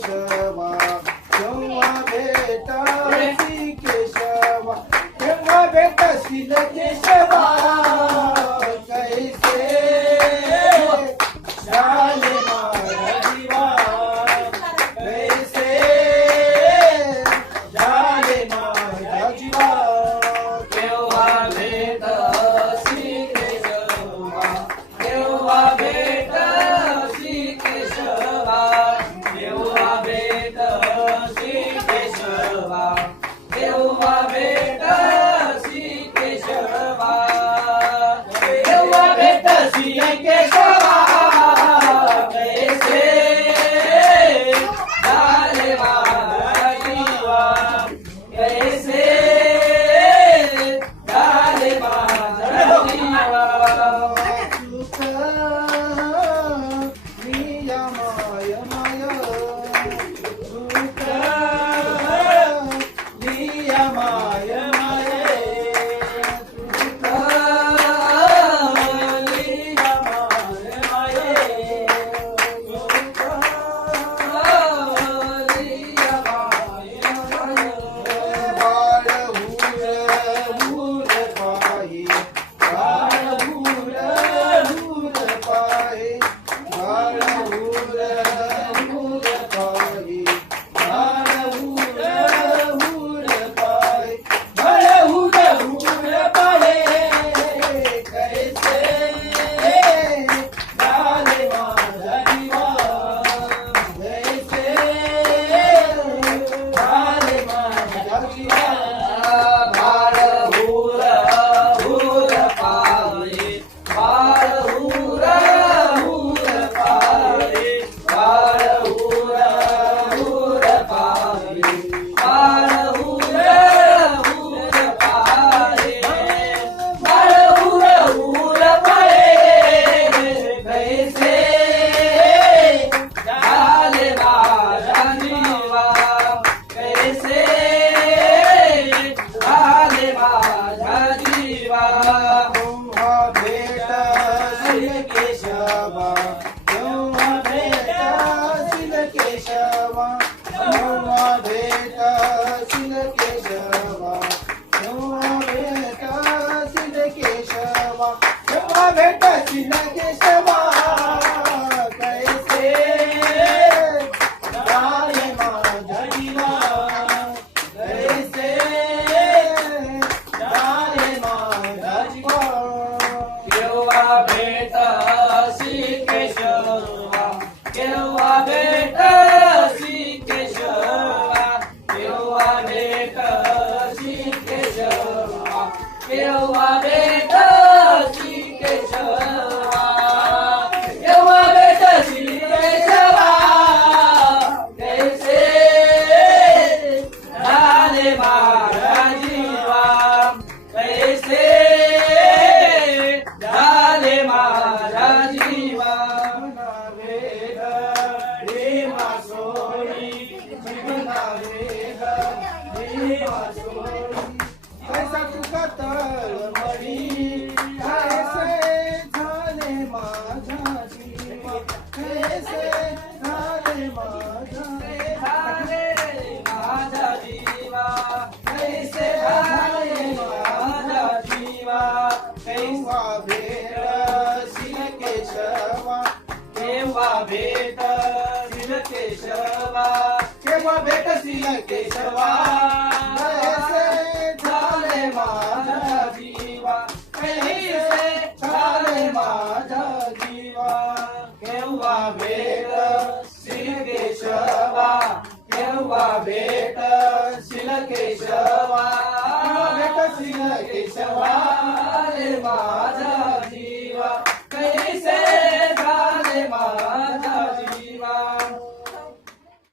chama, chama, beta, é. it's it. केशवा केव्हा भेट शिल केशवा? केव्हा भेट शिल केशवा? झाले माझा जीवा. कैसे झाले माझा केव्हा भेट शिल भेट शिल केशवा? भेट माझा